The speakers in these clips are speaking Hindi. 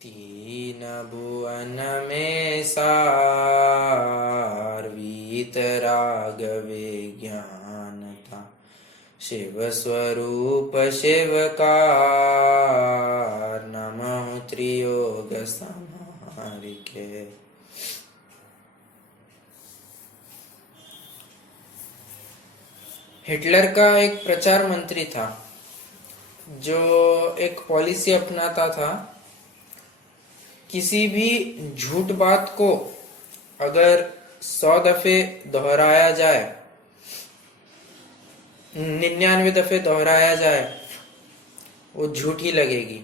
तीन भुवन में सार वीतराग विज्ञान था। शिव स्वरूप शिवकार नमः त्रियोग समारिके। हिटलर का एक प्रचार मंत्री था जो एक पॉलिसी अपनाता था, किसी भी झूठ बात को अगर 100 दफे दोहराया जाए, 99 दफे दोहराया जाए, वो झूठी लगेगी,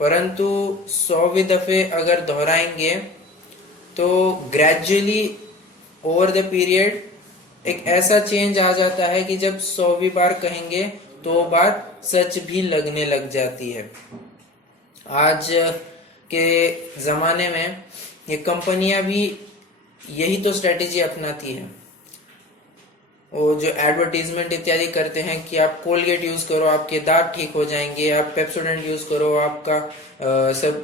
परंतु 100वीं दफे अगर दोहराएंगे तो ग्रेजुअली ओवर द पीरियड एक ऐसा चेंज आ जाता है कि जब 100वीं बार कहेंगे तो वो बात सच भी लगने लग जाती है। आज के जमाने में ये कंपनियां भी यही तो स्ट्रेटेजी अपनाती है। वो जो एडवर्टीजमेंट इत्यादि करते हैं कि आप कोलगेट यूज करो आपके दांत ठीक हो जाएंगे, आप पेप्सोडेंट यूज करो आपका सब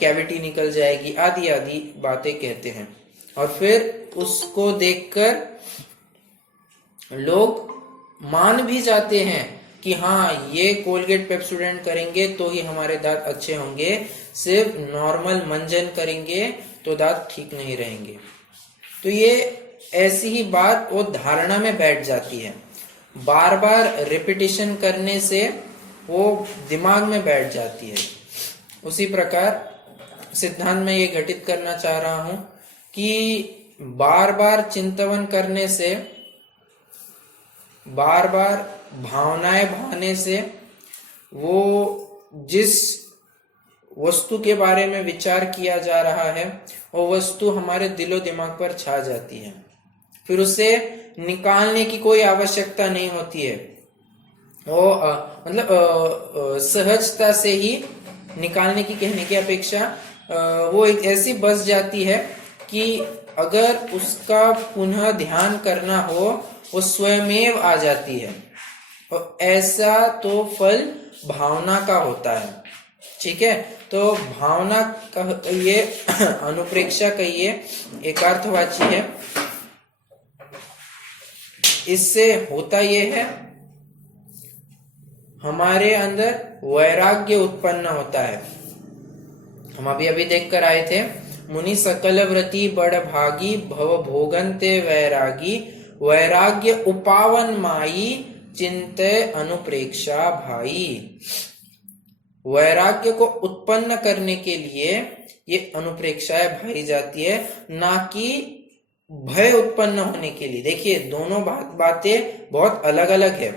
कैविटी निकल जाएगी, आदि आदि बातें कहते हैं। और फिर उसको देखकर लोग मान भी जाते हैं कि हाँ, ये कोलगेट पेप्सोडेंट करेंगे तो ही हमारे दांत अच्छे होंगे, सिर्फ नॉर्मल मंजन करेंगे तो दांत ठीक नहीं रहेंगे। तो ये ऐसी ही बात वो धारणा में बैठ जाती है, बार बार रिपीटिशन करने से वो दिमाग में बैठ जाती है। उसी प्रकार सिद्धांत में ये घटित करना चाह रहा हूं कि बार बार चिंतन करने से, बार बार भावनाएं भाने से वो जिस वस्तु के बारे में विचार किया जा रहा है वो वस्तु हमारे दिलो दिमाग पर छा जाती है। फिर उसे निकालने की कोई आवश्यकता नहीं होती है, वो सहजता से ही निकालने की, कहने की अपेक्षा वो एक ऐसी बस जाती है कि अगर उसका पुनः ध्यान करना हो वो स्वयमेव आ जाती है। और ऐसा तो फल भावना का होता है। ठीक है, तो भावना कहिए, अनुप्रेक्षा कहिए, एकार्थवाची है। इससे होता यह है, हमारे अंदर वैराग्य उत्पन्न होता है। हम अभी देख कर आए थे, मुनि सकल व्रति बड़ भागी, भव भोगंते वैरागी, वैराग्य उपावन माई, चिंते अनुप्रेक्षा भाई। वैराग्य को उत्पन्न करने के लिए ये अनुप्रेक्षाएं भाई जाती है, ना कि भय उत्पन्न होने के लिए। देखिए, दोनों बातें बहुत अलग अलग है।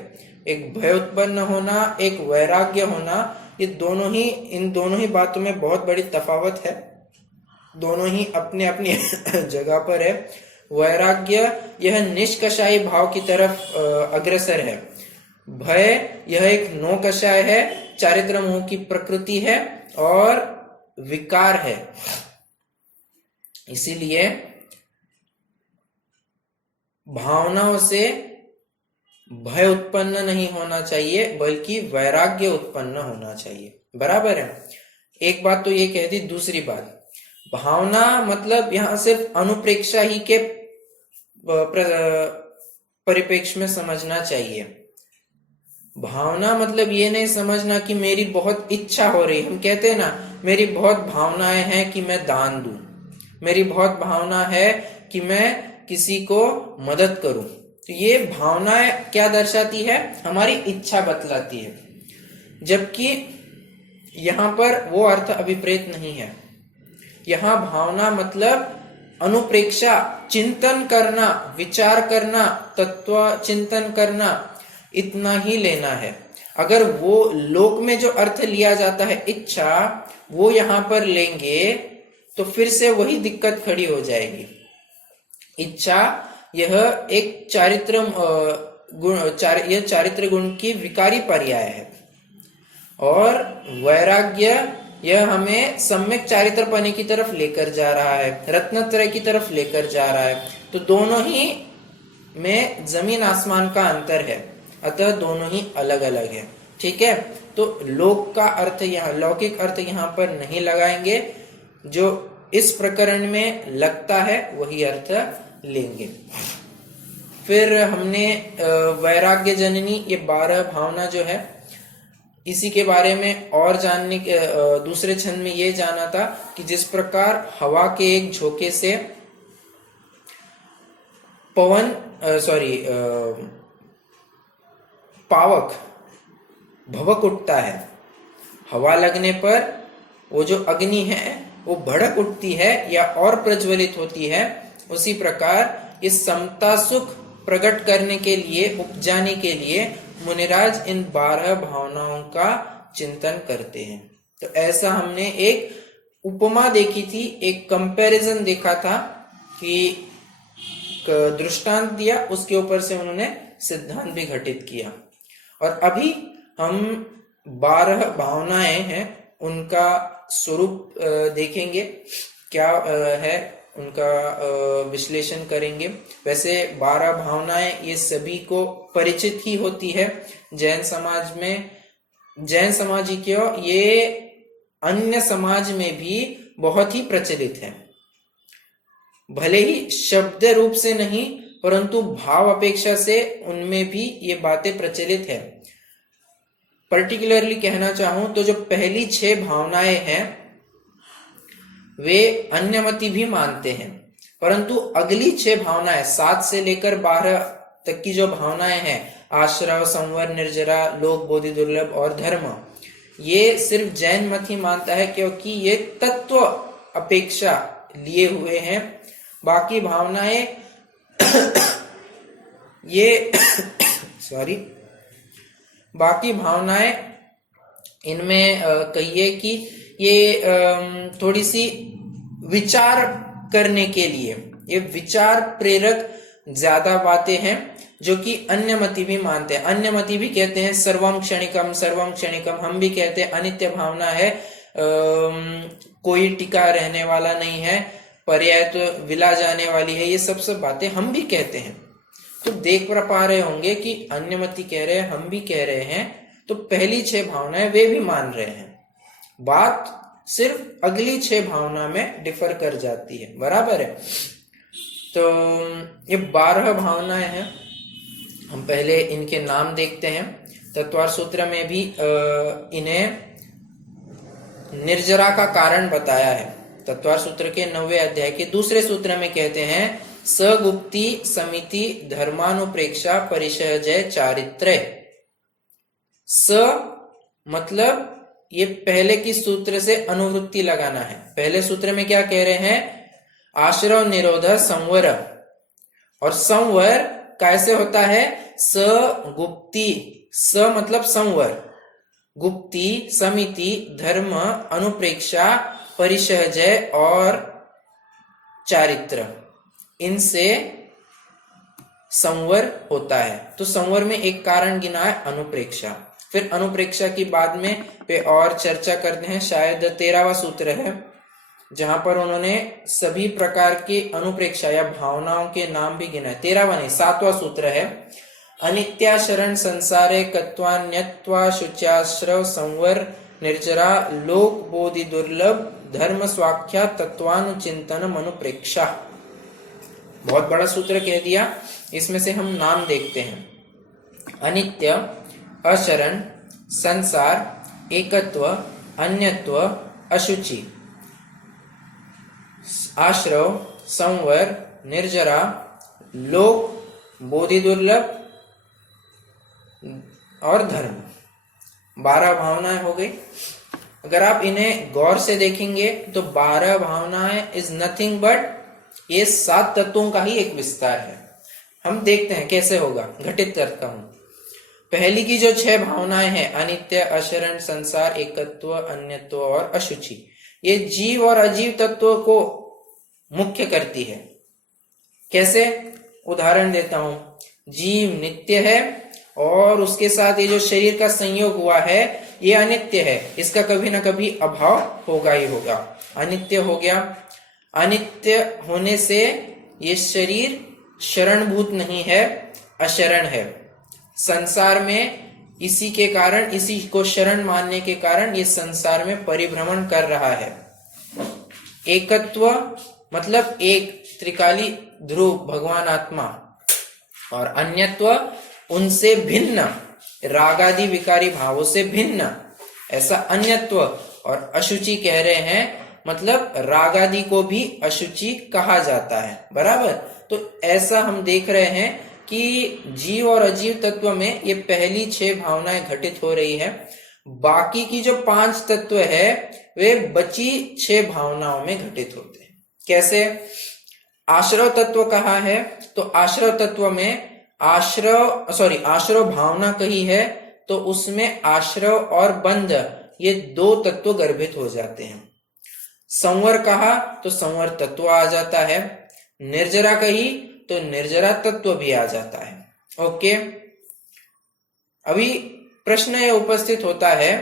एक भय उत्पन्न होना, एक वैराग्य होना, ये इन दोनों ही बातों में बहुत बड़ी तफावत है। दोनों ही अपने अपनी जगह पर है। वैराग्य यह निष्कषायी भाव की तरफ अग्रसर है। भय यह एक नौकषाय है, चारित्र मोह की प्रकृति है और विकार है। इसीलिए भावनाओं से भय उत्पन्न नहीं होना चाहिए, बल्कि वैराग्य उत्पन्न होना चाहिए। बराबर है। एक बात तो ये कह दी। दूसरी बात, भावना मतलब यहां सिर्फ अनुप्रेक्षा ही के परिप्रेक्ष्य में समझना चाहिए। भावना मतलब ये नहीं समझना कि मेरी बहुत इच्छा हो रही। हम कहते हैं ना, मेरी बहुत भावनाएं हैं कि मैं दान दूं, मेरी बहुत भावना है कि मैं किसी को मदद करूं। तो ये भावनाएं क्या दर्शाती है? हमारी इच्छा बतलाती है। जबकि यहाँ पर वो अर्थ अभिप्रेत नहीं है। यहाँ भावना मतलब अनुप्रेक्षा, चिंतन करना, विचार करना, तत्व चिंतन करना, इतना ही लेना है। अगर वो लोक में जो अर्थ लिया जाता है इच्छा, वो यहाँ पर लेंगे तो फिर से वही दिक्कत खड़ी हो जाएगी। इच्छा यह एक चारित्र गुण की विकारी पर्याय है, और वैराग्य यह हमें सम्यक चारित्रपने की तरफ लेकर जा रहा है, रत्नत्रय की तरफ लेकर जा रहा है। तो दोनों ही में जमीन आसमान का अंतर है, अतः दोनों ही अलग अलग है। ठीक है, तो लोक का अर्थ यहाँ, लौकिक अर्थ यहाँ पर नहीं लगाएंगे, जो इस प्रकरण में लगता है वही अर्थ लेंगे। फिर हमने वैराग्य जननी, ये 12 भावना जो है, इसी के बारे में और जानने के दूसरे छंद में ये जाना था कि जिस प्रकार हवा के एक झोंके से पावक भवक उठता है, हवा लगने पर वो जो अग्नि है वो भड़क उठती है या और प्रज्वलित होती है, उसी प्रकार इस समता सुख प्रकट करने के लिए, उपजाने के लिए मुनिराज इन 12 भावनाओं का चिंतन करते हैं। तो ऐसा हमने एक उपमा देखी थी, एक कंपैरिजन देखा था कि दृष्टांत दिया, उसके ऊपर से उन्होंने सिद्धांत भी घटित किया। और अभी हम 12 भावनाएं हैं, उनका स्वरूप देखेंगे, क्या है उनका विश्लेषण करेंगे। वैसे 12 भावनाएं ये सभी को परिचित ही होती है जैन समाज में। जैन समाज ही क्यों, ये अन्य समाज में भी बहुत ही प्रचलित है। भले ही शब्द रूप से नहीं, परंतु भाव अपेक्षा से उनमें भी ये बातें प्रचलित है। पर्टिकुलरली कहना चाहूं तो जो पहली 6 भावनाएं हैं वे अन्यमति भी मानते हैं, परंतु अगली 6 भावनाएं 7 से लेकर 12 तक की जो भावनाएं हैं, आश्रव, संवर, निर्जरा, लोक, बोधि, दुर्लभ और धर्म, ये सिर्फ जैन मत ही मानता है, क्योंकि ये तत्व अपेक्षा लिए हुए हैं। बाकी भावनाएं ये बाकी भावनाएं इनमें कहिए कि ये थोड़ी सी विचार करने के लिए, ये विचार प्रेरक ज्यादा बातें हैं, जो कि अन्यमति भी मानते हैं। अन्यमति भी कहते हैं सर्वम क्षणिकम, सर्वम क्षणिकम। हम भी कहते हैं अनित्य भावना है, कोई टिका रहने वाला नहीं है, पर्याय तो विला जाने वाली है। ये सब बातें हम भी कहते हैं। तो देख पा रहे होंगे कि अन्यमति कह रहे हैं, हम भी कह रहे हैं, तो पहली 6 भावनाएं वे भी मान रहे हैं। बात सिर्फ अगली 6 भावना में डिफर कर जाती है, बराबर है। तो ये 12 भावनाएं हैं, हम पहले इनके नाम देखते हैं। तत्वार सूत्र में भी इन्हें निर्जरा का कारण बताया है। तत्वार सूत्र के 9वें अध्याय के दूसरे सूत्र में कहते हैं सगुप्ति समिति धर्मानुप्रेक्षा परिशय चारित्र्य। स मतलब ये पहले की सूत्र से अनुवृत्ति लगाना है। पहले सूत्र में क्या कह रहे हैं, आश्रव निरोध संवर, और संवर कैसे होता है, स गुप्ति, स मतलब संवर, गुप्ति समिति धर्म अनुप्रेक्षा परिशय और चारित्र, इनसे संवर होता है। तो संवर में एक कारण गिना है अनुप्रेक्षा। फिर अनुप्रेक्षा की बाद में वे और चर्चा करते हैं, शायद 13वां सूत्र है, जहां पर उन्होंने सभी प्रकार की अनुप्रेक्षा या भावनाओं के नाम भी गिनाए। 13वां नहीं, 7वां सूत्र है, अनित्या शरण संसारे कत्वान्यत्वा शुच्याश्रव संवर निर्जरा लोक बोधि दुर्लभ धर्म स्वाख्या तत्वानुचिंतन अनुप्रेक्षा। बहुत बड़ा सूत्र कह दिया। इसमें से हम नाम देखते हैं। अनित्य, अशरण, संसार, एकत्व, अन्यत्व, अशुचि, आश्रव, संवर, निर्जरा, लोक, बोधि दुर्लभ और धर्म। 12 भावनाएं हो गई। अगर आप इन्हें गौर से देखेंगे तो 12 भावनाएं इज नथिंग बट ये 7 तत्वों का ही एक विस्तार है। हम देखते हैं कैसे होगा, घटित करता हूं। पहली की जो 6 भावनाएं हैं, अनित्य, अशरण, संसार, एकत्व, अन्यत्व और अशुचि, ये जीव और अजीव तत्वों को मुख्य करती है। कैसे, उदाहरण देता हूं। जीव नित्य है और उसके साथ ये जो शरीर का संयोग हुआ है ये अनित्य है, इसका कभी ना कभी अभाव होगा ही होगा। अनित्य हो गया। अनित्य होने से ये शरीर शरणभूत नहीं है, अशरण है। संसार में इसी के कारण, इसी को शरण मानने के कारण ये संसार में परिभ्रमण कर रहा है। एकत्व मतलब एक, त्रिकाली ध्रुव भगवान आत्मा, और अन्यत्व उनसे भिन्न, रागादि विकारी भावों से भिन्न, ऐसा अन्यत्व। और अशुचि कह रहे हैं मतलब रागादि को भी अशुचि कहा जाता है, बराबर। तो ऐसा हम देख रहे हैं कि जीव और अजीव तत्व में ये पहली 6 भावनाएं घटित हो रही है। बाकी की जो 5 तत्व है वे बची 6 भावनाओं में घटित होते हैं। कैसे? आश्रव तत्व कहा है, तो आश्रव तत्व में आश्रव भावना कही है, तो उसमें आश्रव और बंध ये 2 तत्व गर्भित हो जाते हैं। संवर कहा तो संवर तत्व आ जाता है, निर्जरा कही तो निर्जरा तत्व भी आ जाता है। ओके, अभी प्रश्न यह उपस्थित होता है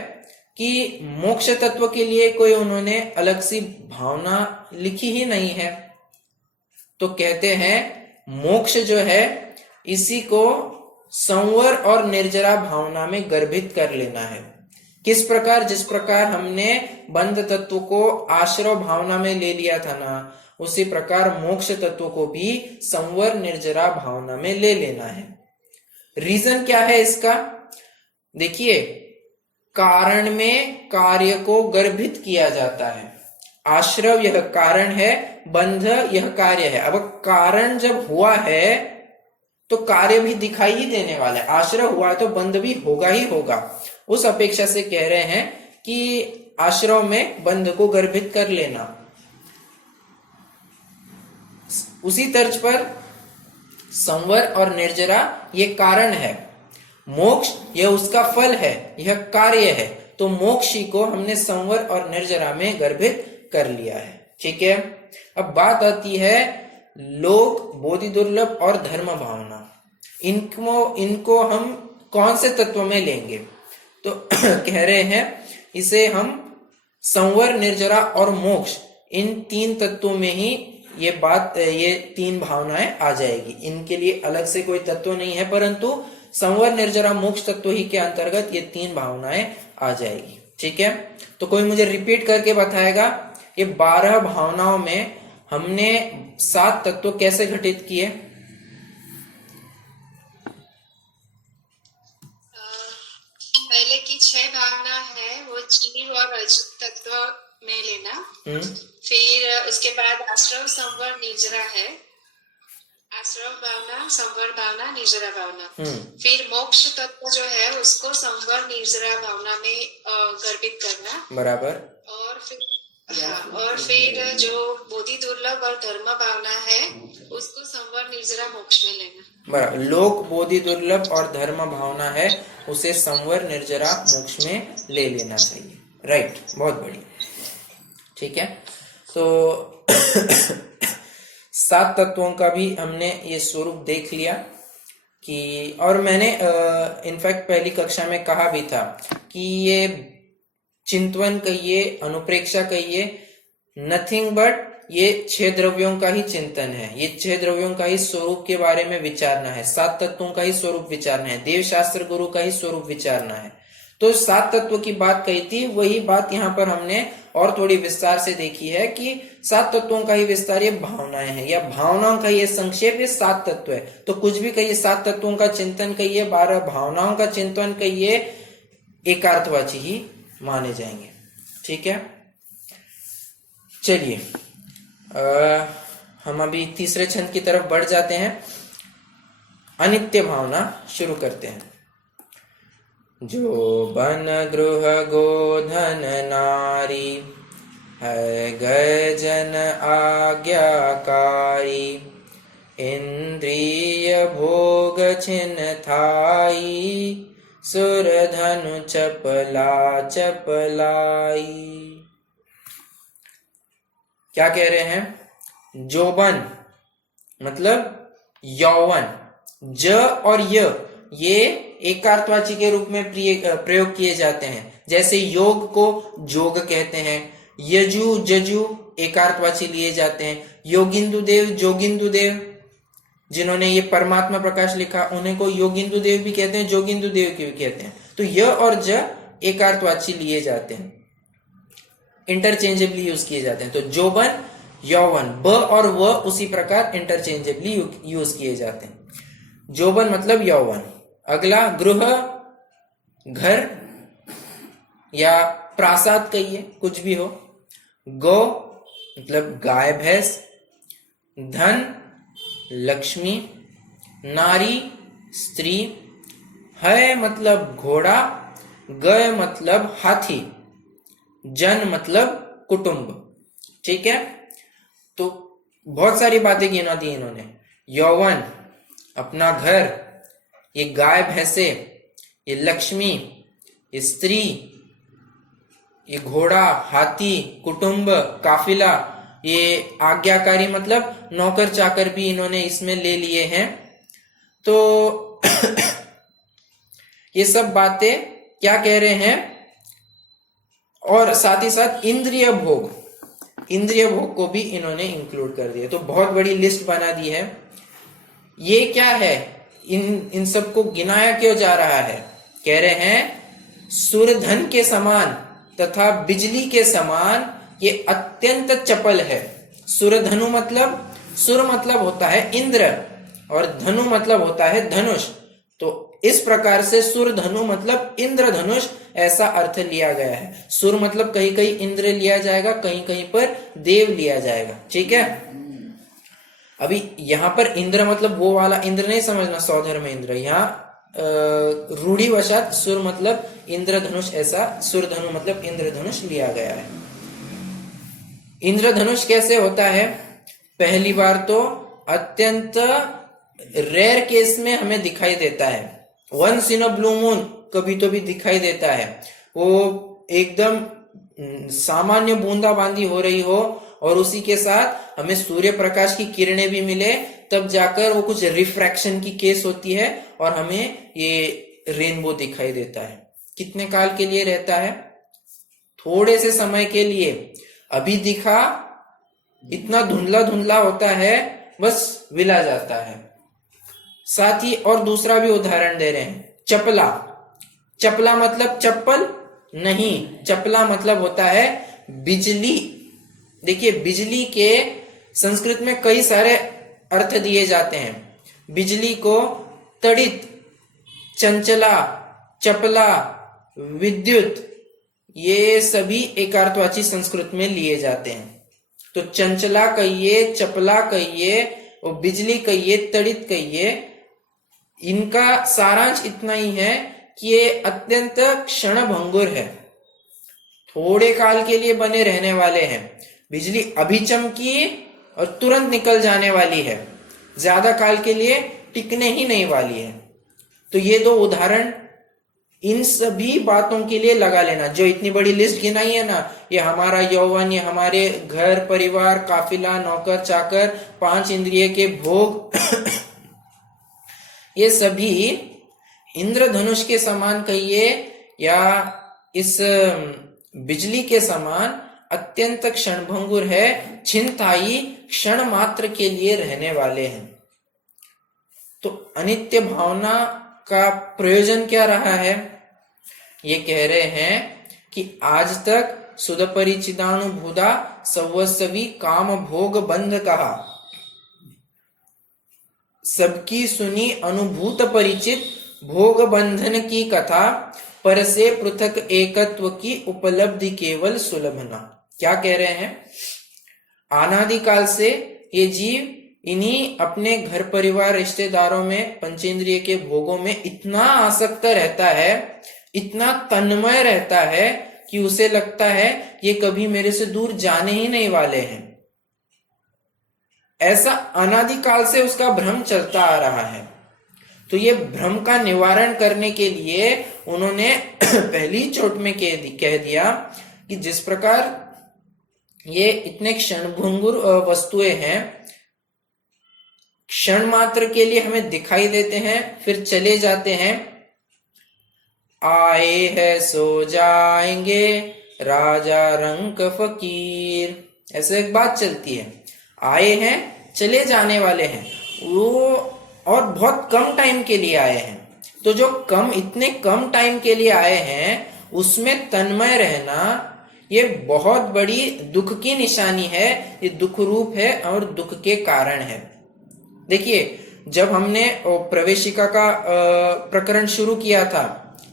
कि मोक्ष तत्व के लिए कोई उन्होंने अलग सी भावना लिखी ही नहीं है, तो कहते हैं मोक्ष जो है इसी को संवर और निर्जरा भावना में गर्भित कर लेना है। किस प्रकार? जिस प्रकार हमने बंध तत्व को आश्रव भावना में ले लिया था ना, उसी प्रकार मोक्ष तत्व को भी संवर निर्जरा भावना में ले लेना है। रीजन क्या है इसका? देखिए, कारण में कार्य को गर्भित किया जाता है। आश्रव यह कारण है, बंध यह कार्य है। अब कारण जब हुआ है तो कार्य भी दिखाई ही देने वाला है। आश्रव हुआ है तो बंध भी होगा ही होगा। उस अपेक्षा से कह रहे हैं कि आश्रव में बंध को गर्भित कर लेना। उसी तर्ज पर संवर और निर्जरा ये कारण है, मोक्ष यह उसका फल है, यह कार्य है। तो मोक्षी को हमने संवर और निर्जरा में गर्भित कर लिया है। ठीक है, अब बात आती है लोक, बोधि दुर्लभ और धर्म भावना। इनको हम कौन से तत्व में लेंगे? तो कह रहे हैं इसे हम संवर, निर्जरा और मोक्ष, इन 3 तत्वों में ही ये 3 भावनाएं आ जाएगी। इनके लिए अलग से कोई तत्व नहीं है, परंतु संवर, निर्जरा, मोक्ष तत्व ही के अंतर्गत ये 3 भावनाएं आ जाएगी। ठीक है, तो कोई मुझे रिपीट करके बताएगा ये 12 भावनाओं में हमने 7 तत्व कैसे घटित किए? पहले की 6 भावना है वो जीव और अजीव तत्व में लेना। फिर उसके बाद आश्रव, संवर, निर्जरा है। आश्रव भावना, संवर भावना, निर्जरा भावना। फिर मोक्ष तत्व जो है उसको संवर, निर्जरा भावना में गर्भित करना, बराबर। और फिर जो बोधि दुर्लभ और धर्म भावना है उसको संवर, निर्जरा, मोक्ष में लेना, बराबर। लोक, बोधि दुर्लभ और धर्म भावना है, उसे संवर, निर्जरा, मोक्ष में ले लेना चाहिए। राइट, बहुत बढ़िया। ठीक है, तो 7 तत्वों का भी हमने ये स्वरूप देख लिया कि, और मैंने इनफैक्ट पहली कक्षा में कहा भी था कि ये चिंतवन कहिए, अनुप्रेक्षा कहिए, नथिंग बट ये 6 द्रव्यों का ही चिंतन है। ये 6 द्रव्यों का ही स्वरूप के बारे में विचारना है, 7 तत्वों का ही स्वरूप विचारना है, देव शास्त्र गुरु का ही स्वरूप विचारना है। तो 7 तत्व की बात कही थी, वही बात यहाँ पर हमने और थोड़ी विस्तार से देखी है कि 7 तत्वों का ही विस्तार ये भावनाएं हैं, या भावनाओं का ये संक्षेप ये 7 तत्व है। तो कुछ भी कहिए, 7 तत्वों का चिंतन कहिए, 12 भावनाओं का चिंतन कहिए, एकार्थवाची ही माने जाएंगे। ठीक है, चलिए हम अभी तीसरे छंद की तरफ बढ़ जाते हैं। अनित्य भावना शुरू करते हैं। जो बन गृह गोधन नारी है गजन आज्ञाकारी, इंद्रिय भोग छिन थाई, सुर धनु चपला चपलाई। क्या कह रहे हैं? जोबन मतलब यौवन, ज और ये एकार्थवाची के रूप में प्रयोग किए जाते हैं। जैसे योग को जोग कहते हैं, यजु जजु एकार्थवाची लिए जाते हैं। योगिंदु देव, जोगिंदु देव, जिन्होंने ये परमात्मा प्रकाश लिखा उन्हें को योगिंदु देव भी कहते हैं, जोगिंदु देव भी कहते हैं। तो य और ज एकार्थवाची लिए जाते हैं, इंटरचेंजेबली यूज किए जाते हैं। तो जोबन, यौवन, ब और व उसी प्रकार इंटरचेंजेबली यूज किए जाते हैं। जोबन मतलब यौवन। अगला गृह, घर या प्रासाद कहिए, कुछ भी हो। गौ मतलब गाय भैंस। धन लक्ष्मी। नारी स्त्री। है मतलब घोड़ा। गय मतलब हाथी। जन मतलब कुटुंब। ठीक है, तो बहुत सारी बातें गिना दी इन्होंने। यौवन, अपना घर, ये गाय भैंसे, ये लक्ष्मी, ये स्त्री, ये घोड़ा, हाथी, कुटुंब, काफिला, ये आज्ञाकारी मतलब नौकर चाकर भी इन्होंने इसमें ले लिए हैं। तो ये सब बातें क्या कह रहे हैं, और साथ ही साथ इंद्रिय भोग, इंद्रिय भोग को भी इन्होंने इंक्लूड कर दिया। तो बहुत बड़ी लिस्ट बना दी है। ये क्या है, इन सबको गिनाया क्यों जा रहा है? कह रहे हैं सूर्यधन के समान तथा बिजली के समान ये अत्यंत चपल है। सूर्यधनु मतलब, सुर मतलब होता है इंद्र और धनु मतलब होता है धनुष। तो इस प्रकार से सुर धनु मतलब इंद्र धनुष, ऐसा अर्थ लिया गया है। सुर मतलब कहीं कहीं इंद्र लिया जाएगा, कहीं कहीं पर देव लिया जाएगा। ठीक है, अभी यहां पर इंद्र मतलब वो वाला इंद्र नहीं समझना, सौधर्म इंद्र। यहाँ रूढ़िवशात सुर मतलब इंद्रधनुष, ऐसा सुर धनु मतलब इंद्रधनुष लिया गया है। इंद्रधनुष कैसे होता है? पहली बार तो अत्यंत रेयर केस में हमें दिखाई देता है, once in a blue moon कभी तो भी दिखाई देता है। वो एकदम सामान्य बूंदाबांदी हो रही हो और उसी के साथ हमें सूर्य प्रकाश की किरणें भी मिले, तब जाकर वो कुछ रिफ्रैक्शन की केस होती है और हमें ये रेनबो दिखाई देता है। कितने काल के लिए रहता है? थोड़े से समय के लिए। अभी दिखा, इतना धुंधला धुंधला होता है, बस विला जाता है। साथ ही और दूसरा भी उदाहरण दे रहे हैं, चपला। चपला मतलब चप्पल नहीं, चपला मतलब होता है बिजली। देखिए, बिजली के संस्कृत में कई सारे अर्थ दिए जाते हैं। बिजली को तड़ित, चंचला, चपला, विद्युत, ये सभी एकार्थवाची संस्कृत में लिए जाते हैं। तो चंचला कहिए, चपला कहिए, और बिजली कहिए, तड़ित कहिए, इनका सारांश इतना ही है कि ये अत्यंत क्षणभंगुर है, थोड़े काल के लिए बने रहने वाले हैं। बिजली अभी चमकी और तुरंत निकल जाने वाली है, ज्यादा काल के लिए टिकने ही नहीं वाली है। तो ये दो उदाहरण इन सभी बातों के लिए लगा लेना। जो इतनी बड़ी लिस्ट गिनाई है ना, ये हमारा यौवन, ये हमारे घर परिवार, काफिला, नौकर चाकर, 5 इंद्रिय के भोग ये सभी इंद्रधनुष के समान कहिए या इस बिजली के समान अत्यंत क्षणभंगुर है, छिनताई क्षण मात्र के लिए रहने वाले हैं। तो अनित्य भावना का प्रयोजन क्या रहा है? ये कह रहे हैं कि आज तक सुध परिचिदानुभूता सवस्वी काम भोग बंध कहा, सबकी सुनी अनुभूत परिचित भोग बंधन की कथा, पर से पृथक एकत्व की उपलब्धि केवल सुलभना। क्या कह रहे हैं? अनादिकाल से ये जीव इन्हीं अपने घर परिवार रिश्तेदारों में पंचेंद्रिय के भोगों में इतना आसक्त रहता है, इतना तन्मय रहता है कि उसे लगता है ये कभी मेरे से दूर जाने ही नहीं वाले हैं। ऐसा अनादिकाल से उसका भ्रम चलता आ रहा है। तो ये भ्रम का निवारण करने के लिए उन्होंने पहली चोट में कह दिया कि जिस प्रकार ये इतने क्षणभंगुर वस्तुएं हैं, क्षण मात्र के लिए हमें दिखाई देते हैं फिर चले जाते हैं। आए है सो जाएंगे राजा रंक फकीर, ऐसे एक बात चलती है। आए हैं, चले जाने वाले हैं, वो और बहुत कम टाइम के लिए आए हैं, तो जो इतने कम टाइम के लिए आए हैं उसमें तन्मय रहना, ये बहुत बड़ी दुख की निशानी है, ये दुख रूप है और दुख के कारण है। देखिए, जब हमने प्रवेशिका का प्रकरण शुरू किया था,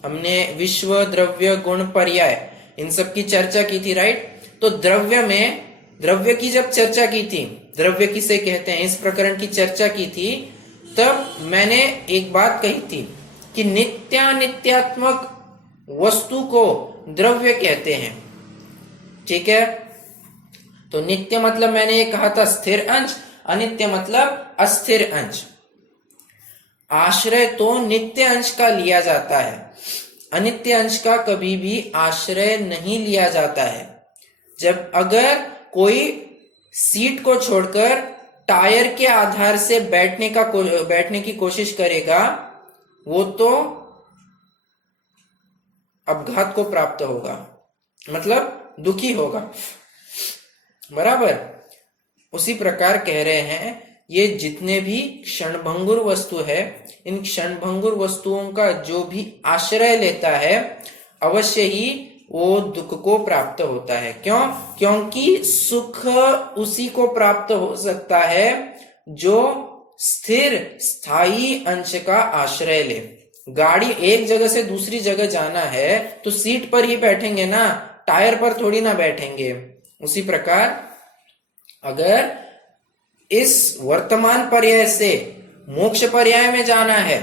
हमने विश्व, द्रव्य, गुण, पर्याय इन सब की चर्चा की थी, राइट? तो द्रव्य की जब चर्चा की थी, द्रव्य किसे कहते हैं, इस प्रकरण की चर्चा की थी, तब मैंने एक बात कही थी कि नित्यानित्यात्मक वस्तु को द्रव्य कहते हैं। ठीक है? तो नित्य मतलब मैंने ये कहा था स्थिर अंश, अनित्य मतलब अस्थिर अंश। आश्रय तो नित्य अंश का लिया जाता है, अनित्य अंश का कभी भी आश्रय नहीं लिया जाता है। जब अगर कोई सीट को छोड़कर टायर के आधार से बैठने की कोशिश करेगा, वो तो अपघात को प्राप्त होगा, मतलब दुखी होगा। बराबर? उसी प्रकार कह रहे हैं, ये जितने भी क्षणभंगुर वस्तु है, इन क्षणभंगुर वस्तुओं का जो भी आश्रय लेता है, अवश्य ही वो दुख को प्राप्त होता है। क्यों? क्योंकि सुख उसी को प्राप्त हो सकता है जो स्थिर स्थायी अंश का आश्रय ले। गाड़ी एक जगह से दूसरी जगह जाना है तो सीट पर ही बैठेंगे ना, टायर पर थोड़ी ना बैठेंगे। उसी प्रकार अगर इस वर्तमान पर्याय से मोक्ष पर्याय में जाना है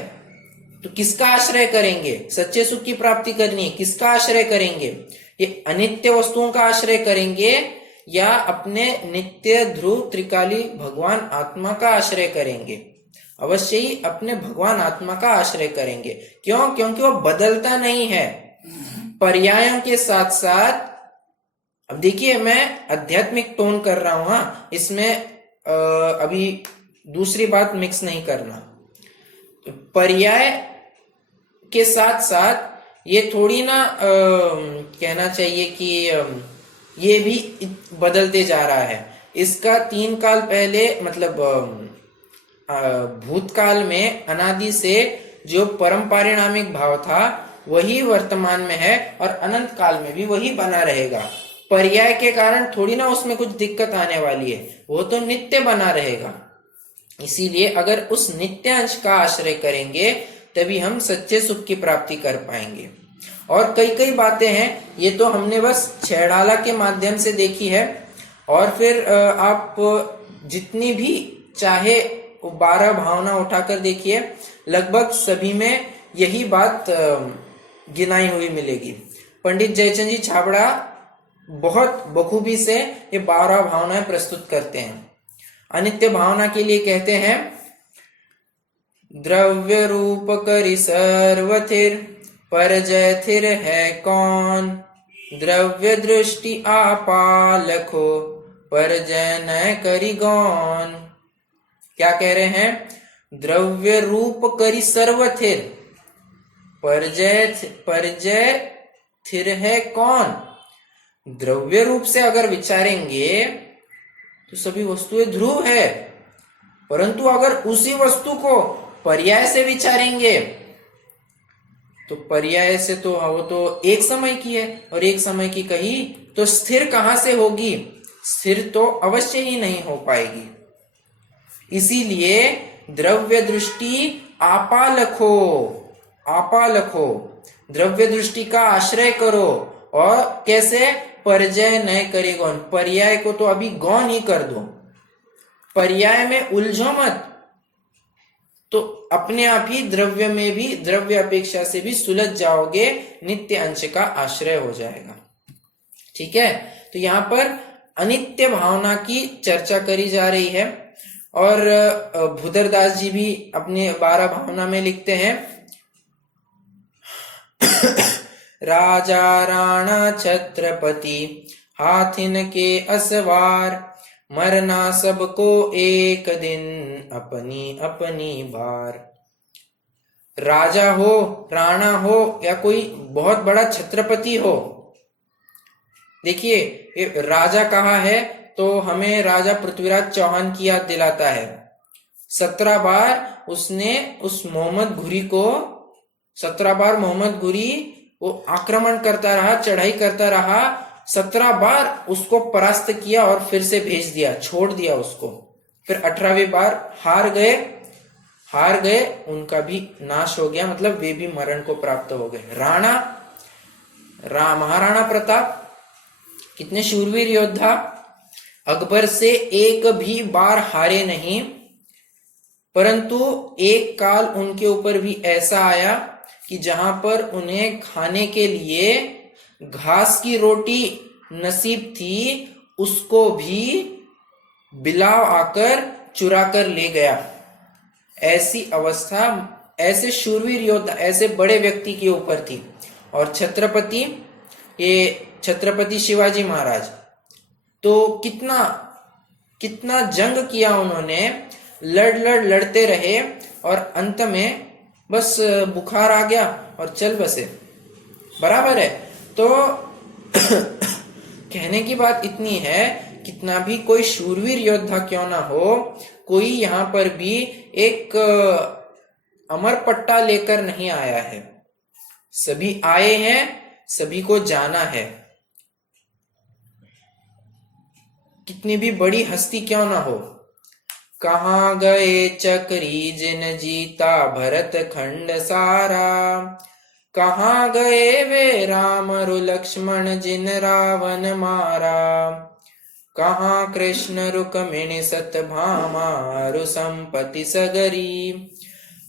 तो किसका आश्रय करेंगे? सच्चे सुख की प्राप्ति करनी है, किसका आश्रय करेंगे? ये अनित्य वस्तुओं का आश्रय करेंगे या अपने नित्य ध्रुव त्रिकाली भगवान आत्मा का आश्रय करेंगे? अवश्य ही अपने भगवान आत्मा का आश्रय करेंगे। क्यों? क्योंकि वो बदलता नहीं है। पर्यायों के साथ साथ, अब देखिए मैं आध्यात्मिक टोन कर रहा हूं, हाँ, इसमें अभी दूसरी बात मिक्स नहीं करना। पर्याय के साथ साथ ये थोड़ी ना कहना चाहिए कि ये भी बदलते जा रहा है। इसका 3 काल पहले, मतलब भूतकाल में अनादि से जो परम पारिणामिक भाव था वही वर्तमान में है और अनंत काल में भी वही बना रहेगा। पर्याय के कारण थोड़ी ना उसमें कुछ दिक्कत आने वाली है, वो तो नित्य बना रहेगा। इसीलिए अगर उस नित्य अंश का आश्रय करेंगे तभी हम सच्चे सुख की प्राप्ति कर पाएंगे। और कई बातें हैं, ये तो हमने बस छेड़ाला के माध्यम से देखी है, और फिर आप जितनी भी चाहे 12 भावना उठाकर देखिए, लगभग सभी में यही बात गिनाई हुई मिलेगी। पंडित जयचंद जी छाबड़ा बहुत बखूबी से ये 12 भावनाएं प्रस्तुत करते हैं। अनित्य भावना के लिए कहते हैं, द्रव्य रूप करि सर्वथिर, परजय थिर है कौन, द्रव्य दृष्टि आपालखो, परजय न करि गौन। क्या कह रहे हैं? द्रव्य रूप करि सर्वथिर, परजय थिर है कौन। द्रव्य रूप से अगर विचारेंगे तो सभी वस्तुएं ध्रुव है, परंतु अगर उसी वस्तु को पर्याय से विचारेंगे तो पर्याय से तो वो तो एक समय की है, और एक समय की कही तो स्थिर कहां से होगी? स्थिर तो अवश्य ही नहीं हो पाएगी। इसीलिए द्रव्य दृष्टि आपालखो, आपालखो, द्रव्य दृष्टि का आश्रय करो। और कैसे? परजय न करे गौन, पर्याय को तो अभी गौन ही कर दो, पर्याय में उलझो मत, तो अपने आप ही द्रव्य में भी, द्रव्य अपेक्षा से भी सुलझ जाओगे, नित्य अंश का आश्रय हो जाएगा। ठीक है? तो यहाँ पर अनित्य भावना की चर्चा करी जा रही है, और भूदरदास जी भी अपने 12 भावना में लिखते हैं, राजा राणा छत्रपति हाथिन के असवार, मरना सबको एक दिन अपनी अपनी बार। राजा हो, राणा हो, या कोई बहुत बड़ा छत्रपति हो, देखिए राजा कहा है तो हमें राजा पृथ्वीराज चौहान की याद दिलाता है। 17 बार उसने उस मोहम्मद घुरी को 17 बार मोहम्मद घुरी वो आक्रमण करता रहा, चढ़ाई करता रहा, 17 बार उसको परास्त किया और फिर से भेज दिया, छोड़ दिया उसको। फिर 18वीं बार हार गए, उनका भी नाश हो गया, मतलब वे भी मरण को प्राप्त हो गए। महाराणा प्रताप कितने शूरवीर योद्धा, अकबर से एक भी बार हारे नहीं, परंतु एक काल उनके ऊपर भी ऐसा आया कि जहां पर उन्हें खाने के लिए घास की रोटी नसीब थी, उसको भी बिलाव आकर चुरा कर ले गया। ऐसी अवस्था ऐसे शूरवीर योद्धा, ऐसे बड़े व्यक्ति के ऊपर थी। और छत्रपति शिवाजी महाराज तो कितना जंग किया उन्होंने, लड़ते रहे और अंत में बस बुखार आ गया और चल बसे। बराबर है। तो कहने की बात इतनी है, कितना भी कोई शूरवीर योद्धा क्यों ना हो, कोई यहाँ पर भी एक अमर पट्टा लेकर नहीं आया है। सभी आए हैं, सभी को जाना है। कितनी भी बड़ी हस्ती क्यों ना हो। कहाँ गए चक्री जिन जीता भरत खंड सारा, कहाँ गए वे राम रु लक्ष्मण जिन रावण मारा, कहाँ कृष्ण रुक्मिणी सत्यभामा रु संपत्ति सगरी,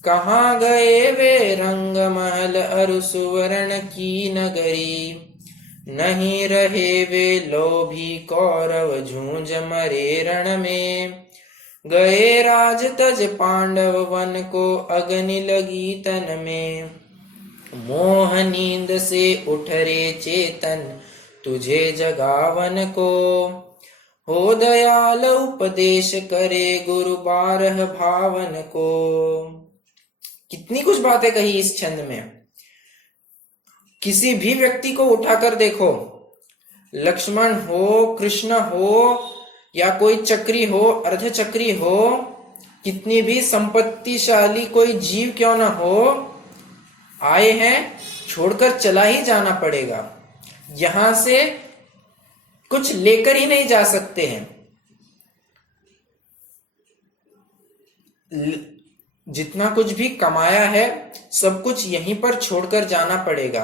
कहाँ गए वे रंग महल अरु सुवर्ण की नगरी, नहीं रहे वे लोभी कौरव झूंझ मरे रण में, गए राज तज पांडव वन को अग्नि लगी तन में, मोह नींद से उठ रे चेतन तुझे जगावन को, हो दयाल उपदेश करे गुरु बारह भावन को। कितनी कुछ बातें कही इस छंद में। किसी भी व्यक्ति को उठाकर देखो, लक्ष्मण हो, कृष्ण हो, या कोई चक्री हो, अर्धचक्री हो, कितनी भी संपत्तिशाली कोई जीव क्यों ना हो, आए हैं, छोड़कर चला ही जाना पड़ेगा। यहां से कुछ लेकर ही नहीं जा सकते हैं। जितना कुछ भी कमाया है सब कुछ यहीं पर छोड़कर जाना पड़ेगा।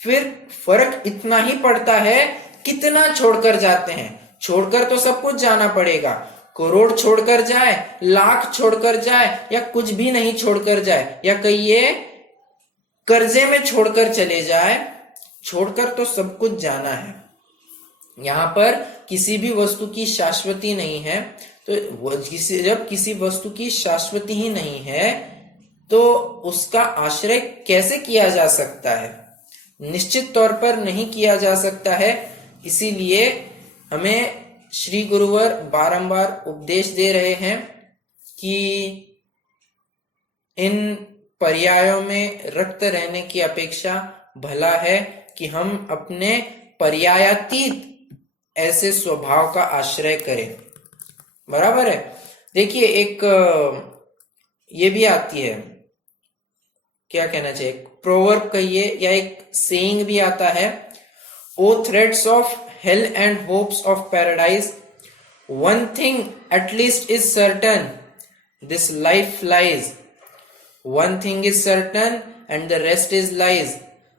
फिर फर्क इतना ही पड़ता है कितना छोड़कर जाते हैं। छोड़कर तो सब कुछ जाना पड़ेगा, करोड़ छोड़कर जाए, लाख छोड़कर जाए, या कुछ भी नहीं छोड़कर जाए, या कहिए कर्जे में छोड़कर चले जाए, छोड़कर तो सब कुछ जाना है। यहाँ पर किसी भी वस्तु की शाश्वती नहीं है। तो जब किसी वस्तु की शाश्वती ही नहीं है तो उसका आश्रय कैसे किया जा सकता है? निश्चित तौर पर नहीं किया जा सकता है। इसीलिए हमें श्री गुरुवर बारंबार उपदेश दे रहे हैं कि इन पर्यायों में रक्त रहने की अपेक्षा भला है कि हम अपने पर्यायातीत ऐसे स्वभाव का आश्रय करें। बराबर है। देखिए एक ये भी आती है, क्या कहना चाहिए, प्रोवर्ब कहिए या एक सेइंग भी आता है, O threads of hell and hopes of paradise, one thing at least is certain, this life flies, one thing is certain and the rest is lies,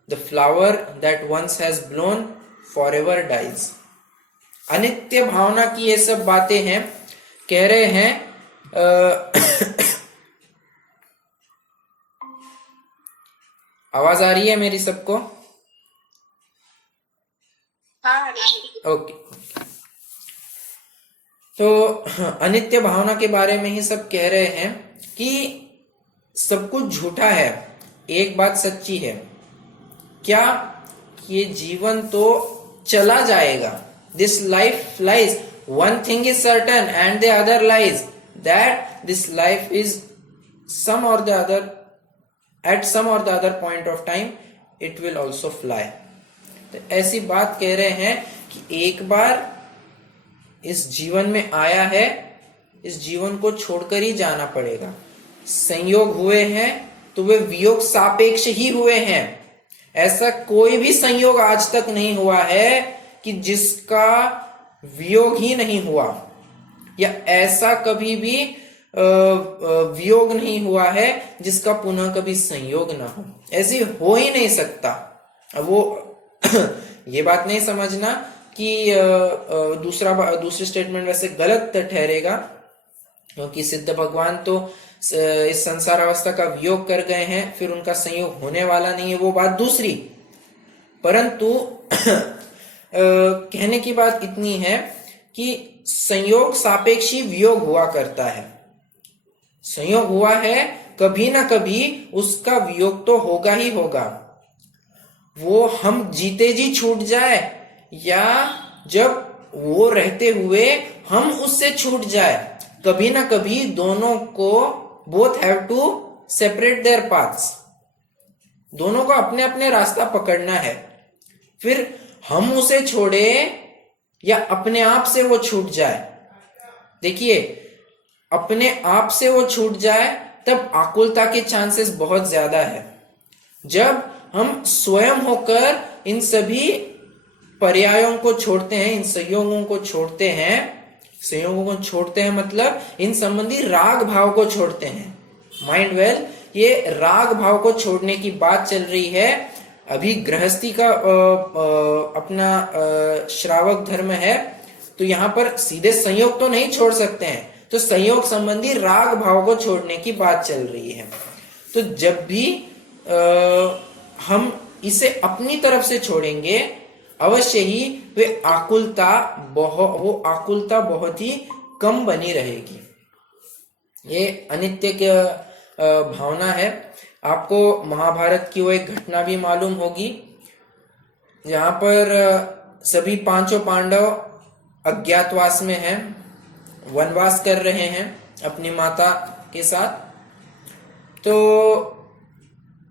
the flower that once has blown forever dies. अनित्य भावना की ये सब बातें हैं। कह रहे हैं आवाज आ रही है मेरी सबको? ओके। तो अनित्य भावना के बारे में ही सब कह रहे हैं कि सब कुछ झूठा है, एक बात सच्ची है। क्या? ये जीवन तो चला जाएगा। This life flies, one thing is certain and the other lies, that this life is some or the other, at some or the other point of time it will also fly। तो ऐसी बात कह रहे हैं कि एक बार इस जीवन में आया है, इस जीवन को छोड़कर ही जाना पड़ेगा। संयोग हुए हैं तो वे वियोग सापेक्ष ही हुए हैं। ऐसा कोई भी संयोग आज तक नहीं हुआ है कि जिसका वियोग ही नहीं हुआ, या ऐसा कभी भी वियोग नहीं हुआ है जिसका पुनः कभी संयोग ना हो। ऐसी हो ही नहीं सकता। अब वो ये बात नहीं समझना कि दूसरी स्टेटमेंट वैसे गलत ठहरेगा, क्योंकि सिद्ध भगवान तो इस संसार अवस्था का वियोग कर गए हैं, फिर उनका संयोग होने वाला नहीं है, वो बात दूसरी। परंतु कहने की बात इतनी है कि संयोग सापेक्षी वियोग हुआ करता है। संयोग हुआ है, कभी ना कभी उसका वियोग तो होगा ही होगा। वो हम जीते जी छूट जाए या जब वो रहते हुए हम उससे छूट जाए, कभी ना कभी दोनों को both have to separate their paths, दोनों को अपने अपने रास्ता पकड़ना है। फिर हम उसे छोड़े या अपने आप से वो छूट जाए। देखिए, अपने आप से वो छूट जाए तब आकुलता के चांसेस बहुत ज्यादा है। जब हम स्वयं होकर इन सभी पर्यायों को छोड़ते हैं, इन संयोगों को छोड़ते हैं, संयोगों को छोड़ते हैं मतलब इन संबंधी राग भाव को छोड़ते हैं। माइंड वेल, ये राग भाव को छोड़ने की बात चल रही है। अभी गृहस्थी का अपना श्रावक धर्म है, तो यहाँ पर सीधे संयोग तो नहीं छोड़ सकते हैं, तो संयोग संबंधी राग भाव को छोड़ने की बात चल रही है। तो जब भी हम इसे अपनी तरफ से छोड़ेंगे, अवश्य ही वो आकुलता बहुत ही कम बनी रहेगी। ये अनित्य की भावना है। आपको महाभारत की वो एक घटना भी मालूम होगी, जहां पर सभी पांचों पांडव अज्ञातवास में हैं, वनवास कर रहे हैं अपनी माता के साथ। तो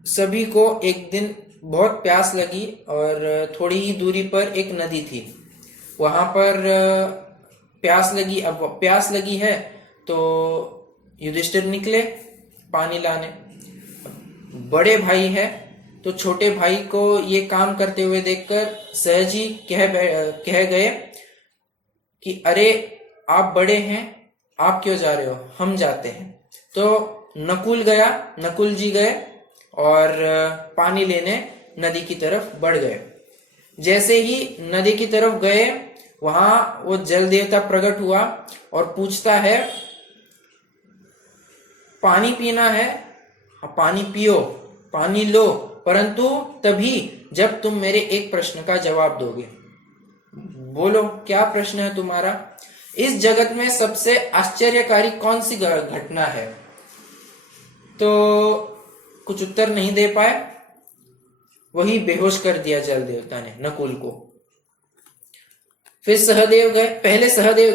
सभी को एक दिन बहुत प्यास लगी और थोड़ी ही दूरी पर एक नदी थी, वहां पर प्यास लगी। अब प्यास लगी है तो युधिष्ठिर निकले पानी लाने। बड़े भाई है तो छोटे भाई को ये काम करते हुए देखकर सहज ही कह गए कि अरे आप बड़े हैं, आप क्यों जा रहे हो, हम जाते हैं। तो नकुल जी गए और पानी लेने नदी की तरफ बढ़ गए। जैसे ही नदी की तरफ गए, वहां वो जल देवता प्रकट हुआ और पूछता है, पानी पीना है, पानी पियो, पानी लो, परंतु तभी जब तुम मेरे एक प्रश्न का जवाब दोगे। बोलो, क्या प्रश्न है तुम्हारा? इस जगत में सबसे आश्चर्यकारी कौन सी घटना है? तो कुछ उत्तर नहीं दे पाए, वही बेहोश कर दिया जल देवता ने नकुल को। फिर सहदेव गए, पहले सहदेव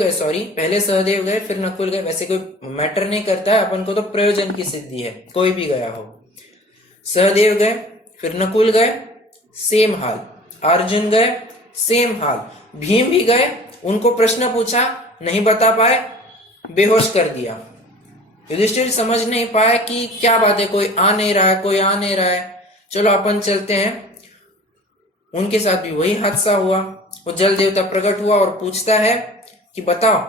गए, फिर नकुल गए। वैसे कोई मैटर नहीं करता है, अपन को तो प्रयोजन की सिद्धि है, कोई भी गया हो। सहदेव गए, फिर नकुल गए, सेम हाल। अर्जुन गए, सेम हाल। भीम भी गए, उनको प्रश्न पूछा, नहीं बता पाए, बेहोश कर दिया। युधिष्ठिर समझ नहीं पाए कि क्या बात है, कोई आ नहीं रहा है, चलो अपन चलते हैं। उनके साथ भी वही हादसा हुआ। वो जल देवता प्रकट हुआ और पूछता है कि बताओ,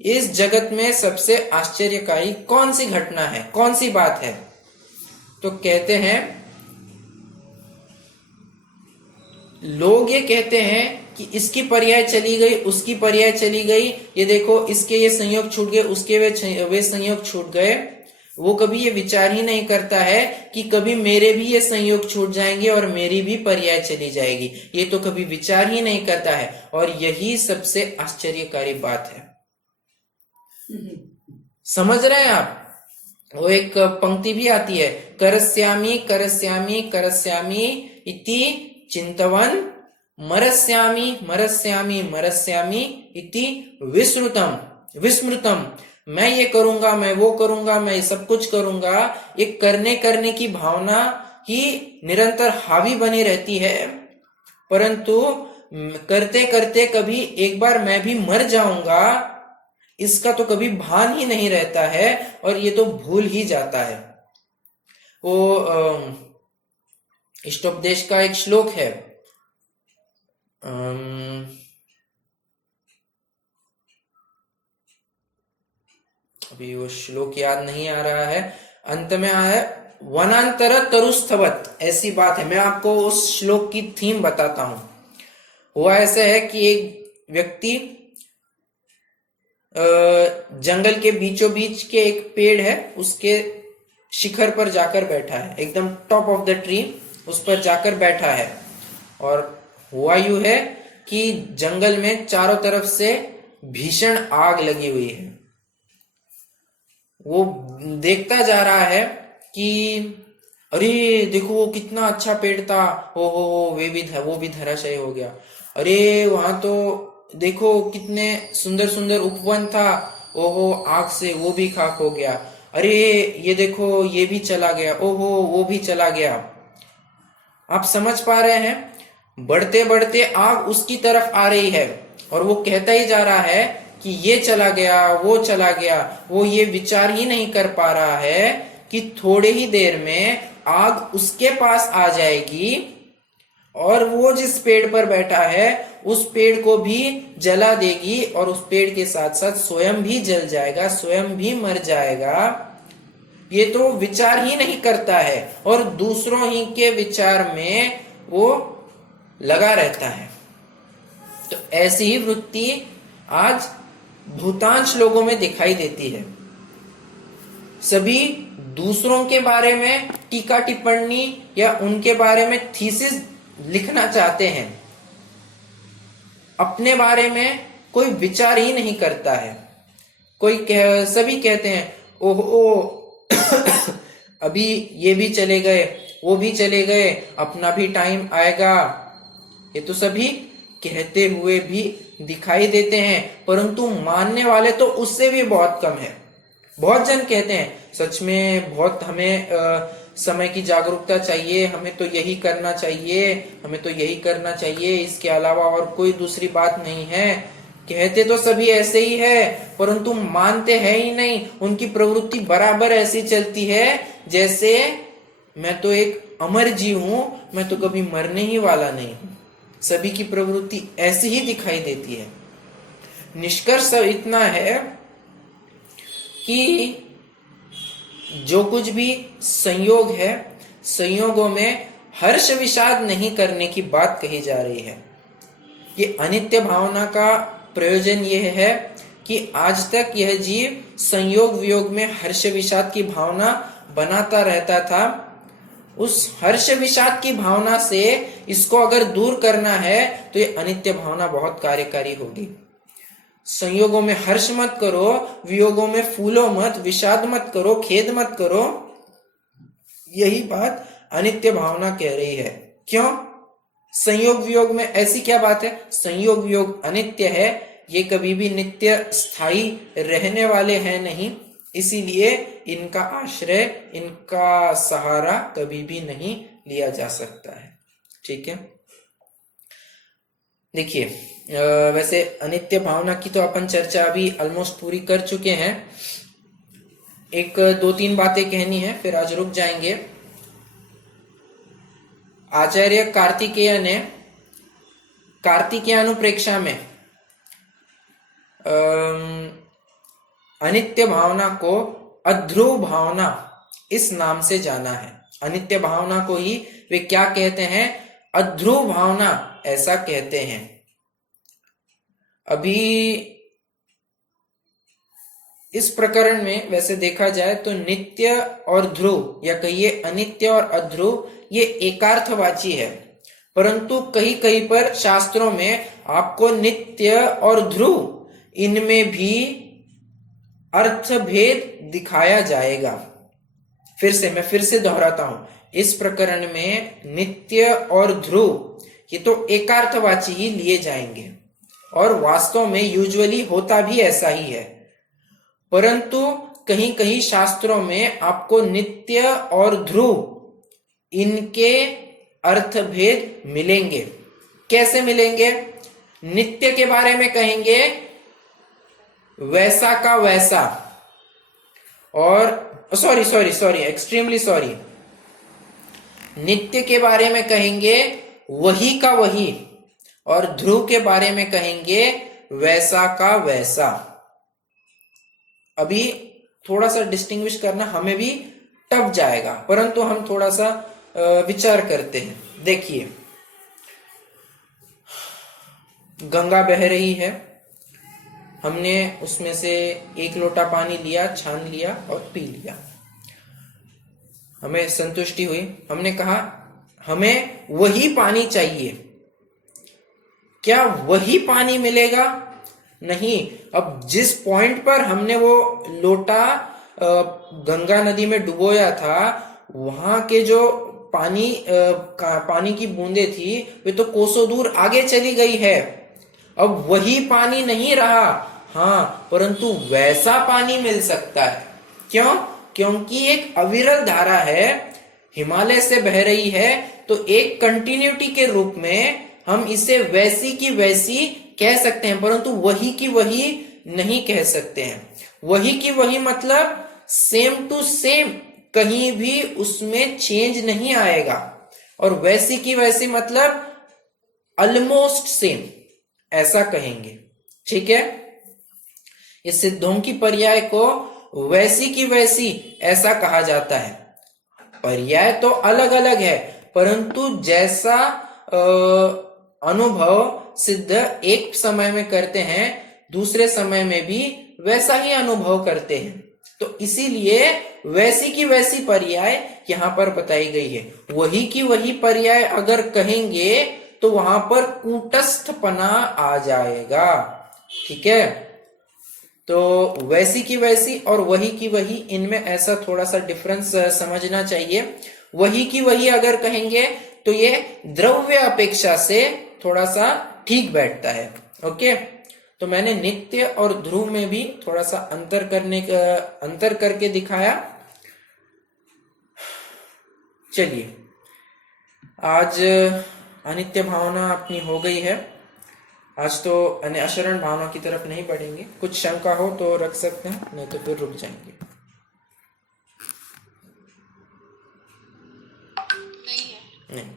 इस जगत में सबसे आश्चर्यकारी कौन सी घटना है, कौन सी बात है? तो कहते हैं, लोग ये कहते हैं कि इसकी पर्याय चली गई, उसकी पर्याय चली गई, ये देखो इसके ये संयोग छूट गए, उसके वे संयोग छूट गए। वो कभी ये विचार ही नहीं करता है कि कभी मेरे भी ये संयोग छूट जाएंगे और मेरी भी पर्याय चली जाएगी। ये तो कभी विचार ही नहीं करता है, और यही सबसे आश्चर्यकारी बात है। समझ रहे हैं आप? वो एक पंक्ति भी आती है, करस्यामी करस्यामी करस्यामी इति चिंतवन मरस्यामी मरस्यामी मरस्यामी इति विस्मृतम। मैं ये करूंगा, मैं वो करूंगा, मैं सब कुछ करूंगा, ये करने की भावना ही निरंतर हावी बनी रहती है। परंतु करते करते कभी एक बार मैं भी मर जाऊंगा, इसका तो कभी भान ही नहीं रहता है, और ये तो भूल ही जाता है। वो इष्टोपदेश का एक श्लोक है, अभी वो श्लोक याद नहीं आ रहा है, अंत में आया है वनांतर तरुस्थवत, ऐसी बात है। मैं आपको उस श्लोक की थीम बताता हूं। हुआ ऐसा है कि एक व्यक्ति जंगल के बीचों बीच के एक पेड़ है, उसके शिखर पर जाकर बैठा है, एकदम टॉप ऑफ द ट्री, उस पर जाकर बैठा है। और हुआ यूं है कि जंगल में चारों तरफ से भीषण आग लगी हुई है। वो देखता जा रहा है कि अरे देखो वो कितना अच्छा पेड़ था, हो वो भी धराशायी हो गया। अरे वहां तो देखो कितने सुंदर सुंदर उपवन था, ओहो आग से वो भी खाक हो गया। अरे ये देखो ये भी चला गया, ओहो वो भी चला गया। आप समझ पा रहे हैं, बढ़ते बढ़ते आग उसकी तरफ आ रही है और वो कहता ही जा रहा है कि ये चला गया, वो चला गया। वो ये विचार ही नहीं कर पा रहा है कि थोड़े ही देर में आग उसके पास आ जाएगी और वो जिस पेड़ पर बैठा है उस पेड़ को भी जला देगी और उस पेड़ के साथ साथ स्वयं भी जल जाएगा, स्वयं भी मर जाएगा। ये तो विचार ही नहीं करता है और दूसरों ही के विचार में वो लगा रहता है। तो ऐसी ही वृत्ति आज बहुतांश लोगों में दिखाई देती है। सभी दूसरों के बारे में टीका टिप्पणी या उनके बारे में थीसिस लिखना चाहते हैं, अपने बारे में कोई विचार ही नहीं करता है। सभी कहते हैं ओहो अभी ये भी चले गए, वो भी चले गए, अपना भी टाइम आएगा। ये तो सभी कहते हुए भी दिखाई देते हैं, परंतु मानने वाले तो उससे भी बहुत कम है। बहुत जन कहते हैं सच में बहुत हमें समय की जागरूकता चाहिए, हमें तो यही करना चाहिए, हमें तो यही करना चाहिए, इसके अलावा और कोई दूसरी बात नहीं है। कहते तो सभी ऐसे ही है, परंतु मानते हैं ही नहीं। उनकी प्रवृत्ति बराबर ऐसी चलती है जैसे मैं तो एक अमर जीव हूं, मैं तो कभी मरने ही वाला नहीं हूं। सभी की प्रवृत्ति ऐसी ही दिखाई देती है। निष्कर्ष इतना है कि जो कुछ भी संयोग है, संयोगों में हर्ष विषाद नहीं करने की बात कही जा रही है। ये अनित्य भावना का प्रयोजन यह है कि आज तक यह जीव संयोग वियोग में हर्ष विषाद की भावना बनाता रहता था। उस हर्ष विषाद की भावना से इसको अगर दूर करना है तो ये अनित्य भावना बहुत कार्यकारी होगी। संयोगों में हर्ष मत करो, वियोगों में फूलो मत, विषाद मत करो, खेद मत करो। यही बात अनित्य भावना कह रही है। क्यों? संयोग वियोग में ऐसी क्या बात है? संयोग वियोग अनित्य है, ये कभी भी नित्य स्थायी रहने वाले हैं नहीं, इसीलिए इनका आश्रय, इनका सहारा कभी भी नहीं लिया जा सकता है। ठीक है, देखिए वैसे अनित्य भावना की तो अपन चर्चा अभी ऑलमोस्ट पूरी कर चुके हैं। एक दो तीन बातें कहनी है, फिर आज रुक जाएंगे। आचार्य कार्तिकेय ने कार्तिकेयानुप्रेक्षा में अनित्य भावना को अध्रुव भावना इस नाम से जाना है। अनित्य भावना को ही वे क्या कहते हैं? अध्रुव भावना, ऐसा कहते हैं। अभी इस प्रकरण में वैसे देखा जाए तो नित्य और ध्रुव, या कहिए अनित्य और अध्रुव, ये एकार्थवाची है, परंतु कहीं कहीं पर शास्त्रों में आपको नित्य और ध्रुव इनमें भी अर्थ भेद दिखाया जाएगा। मैं फिर से दोहराता हूं, इस प्रकरण में नित्य और ध्रुव ये तो एकार्थवाची ही लिए जाएंगे और वास्तव में यूजुअली होता भी ऐसा ही है, परंतु कहीं कहीं शास्त्रों में आपको नित्य और ध्रुव इनके अर्थ भेद मिलेंगे। कैसे मिलेंगे? नित्य के बारे में कहेंगे वैसा का वैसा, और एक्सट्रीमली सॉरी, नित्य के बारे में कहेंगे वही का वही, और ध्रुव के बारे में कहेंगे वैसा का वैसा। अभी थोड़ा सा डिस्टिंग्विश करना हमें भी टफ जाएगा, परंतु हम थोड़ा सा विचार करते हैं। देखिए, गंगा बह रही है, हमने उसमें से 1 लोटा पानी लिया, छान लिया और पी लिया, हमें संतुष्टि हुई। हमने कहा हमें वही पानी चाहिए। क्या वही पानी मिलेगा? नहीं। अब जिस पॉइंट पर हमने वो लोटा गंगा नदी में डुबोया था, वहां के जो पानी की बूंदें थी वे तो कोसों दूर आगे चली गई है। अब वही पानी नहीं रहा, हाँ, परंतु वैसा पानी मिल सकता है। क्यों? क्योंकि एक अविरल धारा है, हिमालय से बह रही है, तो एक कंटिन्यूटी के रूप में हम इसे वैसी की वैसी कह सकते हैं, परंतु वही की वही नहीं कह सकते हैं। वही की वही मतलब सेम टू सेम, कहीं भी उसमें चेंज नहीं आएगा। और वैसी की वैसी मतलब ऑलमोस्ट सेम, ऐसा कहेंगे। ठीक है? इस सिद्धों की पर्याय को वैसी की वैसी ऐसा कहा जाता है। पर्याय तो अलग अलग है, परंतु जैसा अनुभव सिद्ध एक समय में करते हैं, दूसरे समय में भी वैसा ही अनुभव करते हैं। तो इसीलिए वैसी की वैसी पर्याय यहां पर बताई गई है। वही की वही पर्याय अगर कहेंगे तो वहां पर कूटस्थपना आ जाएगा। ठीक है? तो वैसी की वैसी और वही की वही, इनमें ऐसा थोड़ा सा डिफरेंस समझना चाहिए। वही की वही अगर कहेंगे तो ये द्रव्य अपेक्षा से थोड़ा सा ठीक बैठता है। ओके, तो मैंने नित्य और ध्रुव में भी थोड़ा सा अंतर करके दिखाया। चलिए, आज अनित्य भावना अपनी हो गई है। आज तो अशरण भावना की तरफ नहीं बढ़ेंगे। कुछ शंका हो तो रख सकते हैं, नहीं तो फिर रुक जाएंगे। नहीं है। नहीं।